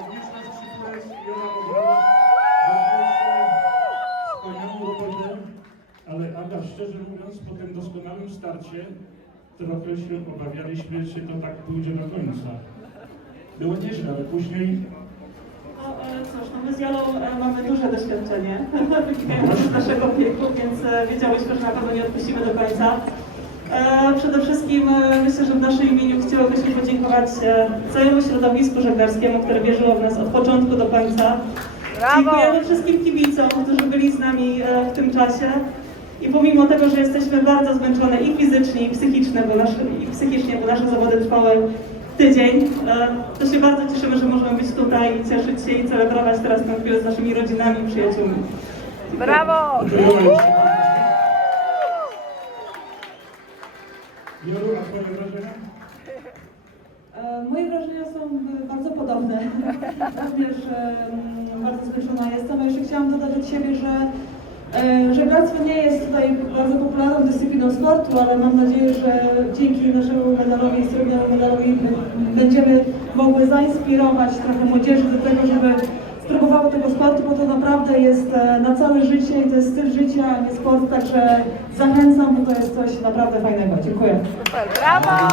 Agnieszka Skrzypulec i Jola Bogdana wspaniałą robotę, ale Ada, szczerze mówiąc, po tym doskonałym starcie trochę się obawialiśmy, czy to tak pójdzie do końca. Było nieźle, ale później... No, cóż, no my z Jolą e, mamy duże doświadczenie wynikające no z naszego wieku, więc e, wiedziałyśmy, że na pewno nie odpuścimy do końca. Przede wszystkim myślę, że w naszym imieniu chciałoby się podziękować e, całemu środowisku żeglarskiemu, które wierzyło w nas od początku do końca. Dziękujemy wszystkim kibicom, którzy byli z nami e, w tym czasie. I pomimo tego, że jesteśmy bardzo zmęczone i fizycznie, i psychicznie, bo nasze, i psychicznie, bo nasze zawody trwały tydzień, e, to się bardzo cieszymy, że możemy być tutaj i cieszyć się i celebrować teraz tę chwilę z naszymi rodzinami i przyjaciółmi. Brawo! Jolu, Jolu, a twoje wrażenia? E, Moje wrażenia są e, bardzo podobne. Również e, mm, bardzo zmęczona jestem. A jeszcze chciałam dodać od siebie, że żeglarstwo nie jest tutaj bardzo popularną dyscypliną sportu, ale mam nadzieję, że dzięki naszemu medalowi, srebrnemu medalowi będziemy mogły zainspirować trochę młodzieży do tego, żeby spróbowało tego sportu, bo to naprawdę jest na całe życie i to jest styl życia, a nie sport, także zachęcam, bo to jest coś naprawdę fajnego. Dziękuję. Super, brawo!